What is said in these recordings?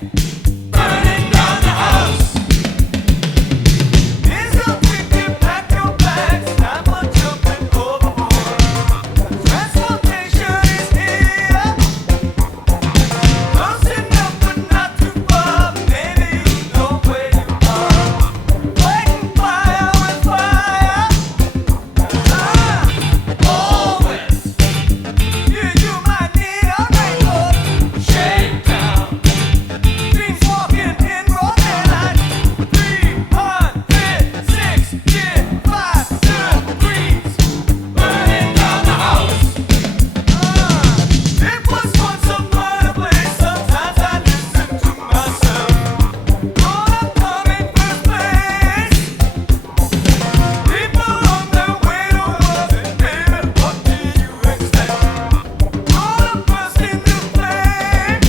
burning down the house. Here's a quick pack your bags, time for jumping overboard. Transportation is here, close enough but not too far. Maybe you know where you are. Fighting fire with fire. Always. You might need a raincoat. Shakedown. Dreams walking in broad daylight. 365 degrees. Burning down the house. It was once a brighter place. Sometimes I listen to myself. Gonna come in first place. People on their way to work. Baby, what do you expect? Gonna burst into flame.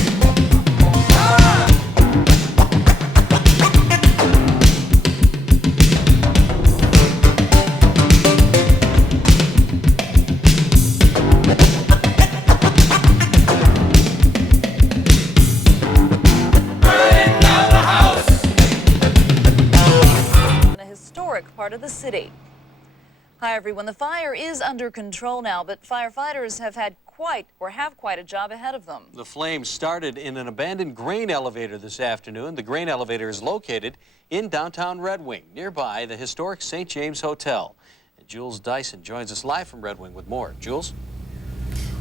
Burning down the house. In a historic part of the city. Hi everyone, the fire is under control now, but firefighters have quite a job ahead of them. The flames started in an abandoned grain elevator this afternoon. The grain elevator is located in downtown Red Wing, nearby the historic St. James Hotel. And Jules Dyson joins us live from Red Wing with more. Jules?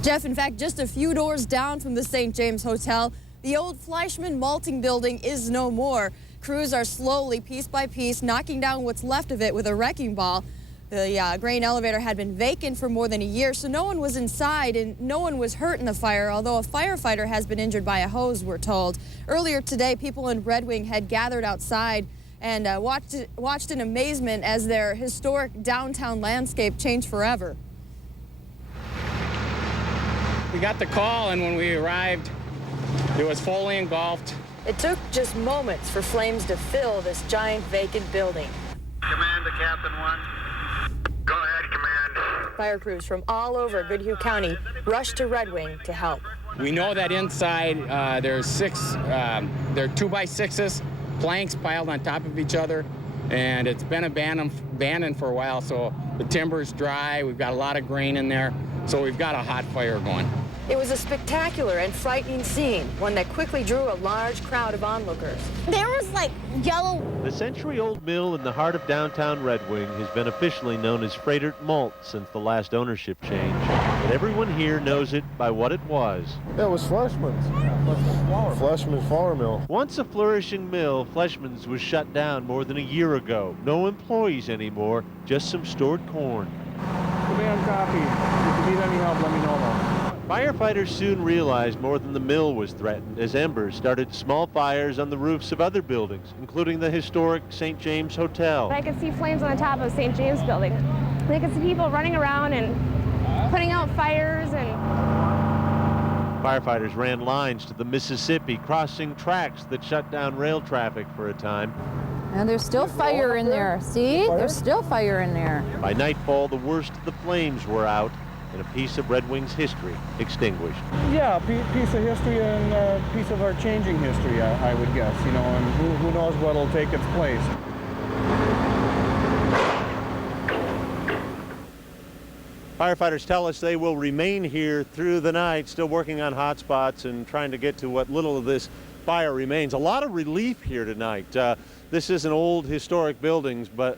Jeff, in fact, just a few doors down from the St. James Hotel, the old Fleischman Malting building is no more. Crews are slowly, piece by piece, knocking down what's left of it with a wrecking ball. The grain elevator had been vacant for more than a year, so no one was inside and no one was hurt in the fire, although a firefighter has been injured by a hose, we're told. Earlier today, people in Red Wing had gathered outside and watched in amazement as their historic downtown landscape changed forever. We got the call, and when we arrived, it was fully engulfed. It took just moments for flames to fill this giant vacant building. Command to Captain 1. Go ahead, Command. Fire crews from all over Goodhue County rushed to Red Wing to help. We know that inside there are 2x6s, planks piled on top of each other, and it's been abandoned for a while, so the timber's dry. We've got a lot of grain in there, so we've got a hot fire going. It was a spectacular and frightening scene, one that quickly drew a large crowd of onlookers. There was like yellow. The century-old mill in the heart of downtown Red Wing has been officially known as Freighter Malt since the last ownership change. But everyone here knows it by what it was. That was Fleischman's. Fleischman Fire mill. Once a flourishing mill, Fleischman's was shut down more than a year ago. No employees anymore, just some stored corn. Command copy. If you need any help, let me know though. Firefighters soon realized more than the mill was threatened as embers started small fires on the roofs of other buildings, including the historic St. James Hotel. I could see flames on the top of St. James building. I could see people running around and putting out fires and... Firefighters ran lines to the Mississippi, crossing tracks that shut down rail traffic for a time. And there's still fire in there. See? There's still fire in there. By nightfall, the worst of the flames were out, and a piece of Red Wing's history extinguished. Yeah, a piece of history and a piece of our changing history, I would guess, you know, and who knows what'll take its place. Firefighters tell us they will remain here through the night, still working on hot spots and trying to get to what little of this fire remains. A lot of relief here tonight. This is an old historic building, but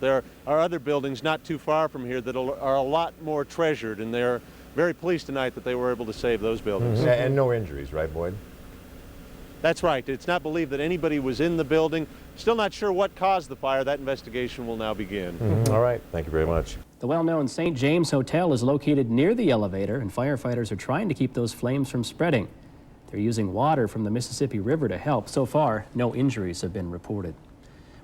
there are other buildings not too far from here that are a lot more treasured, and they're very pleased tonight that they were able to save those buildings. Mm-hmm. And no injuries, right, Boyd? That's right. It's not believed that anybody was in the building. Still not sure what caused the fire. That investigation will now begin. Mm-hmm. All right. Thank you very much. The well-known St. James Hotel is located near the elevator, and firefighters are trying to keep those flames from spreading. They're using water from the Mississippi River to help. So far, no injuries have been reported.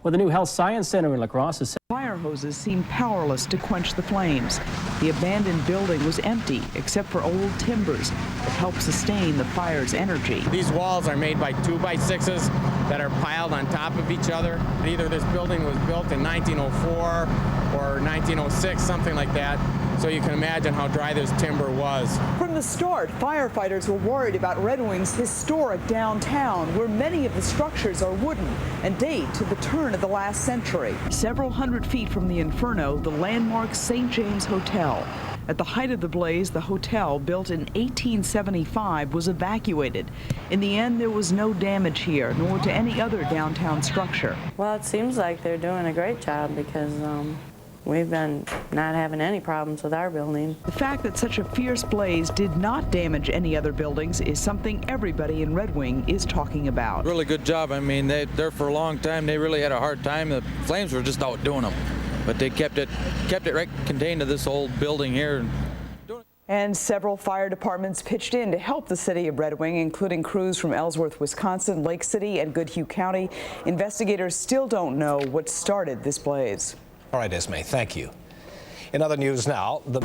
Well, the new Health Science Center in La Crosse is... Fire hoses seemed powerless to quench the flames. The abandoned building was empty, except for old timbers that help sustain the fire's energy. These walls are made by 2x6s that are piled on top of each other. And either this building was built in 1904 or 1906, something like that. So you can imagine how dry this timber was. From the start, firefighters were worried about Red Wing's historic downtown, where many of the structures are wooden and date to the turn of the last century. Several hundred feet from the inferno, the landmark St. James Hotel. At the height of the blaze, the hotel, built in 1875, was evacuated. In the end, there was no damage here, nor to any other downtown structure. Well, it seems like they're doing a great job because we've been not having any problems with our building. The fact that such a fierce blaze did not damage any other buildings is something everybody in Red Wing is talking about. Really good job. I mean, there for a long time, they really had a hard time. The flames were just outdoing them. But they kept it right contained to this old building here. And several fire departments pitched in to help the city of Red Wing, including crews from Ellsworth, Wisconsin, Lake City, and Goodhue County. Investigators still don't know what started this blaze. All right, Esme, thank you. In other news now, the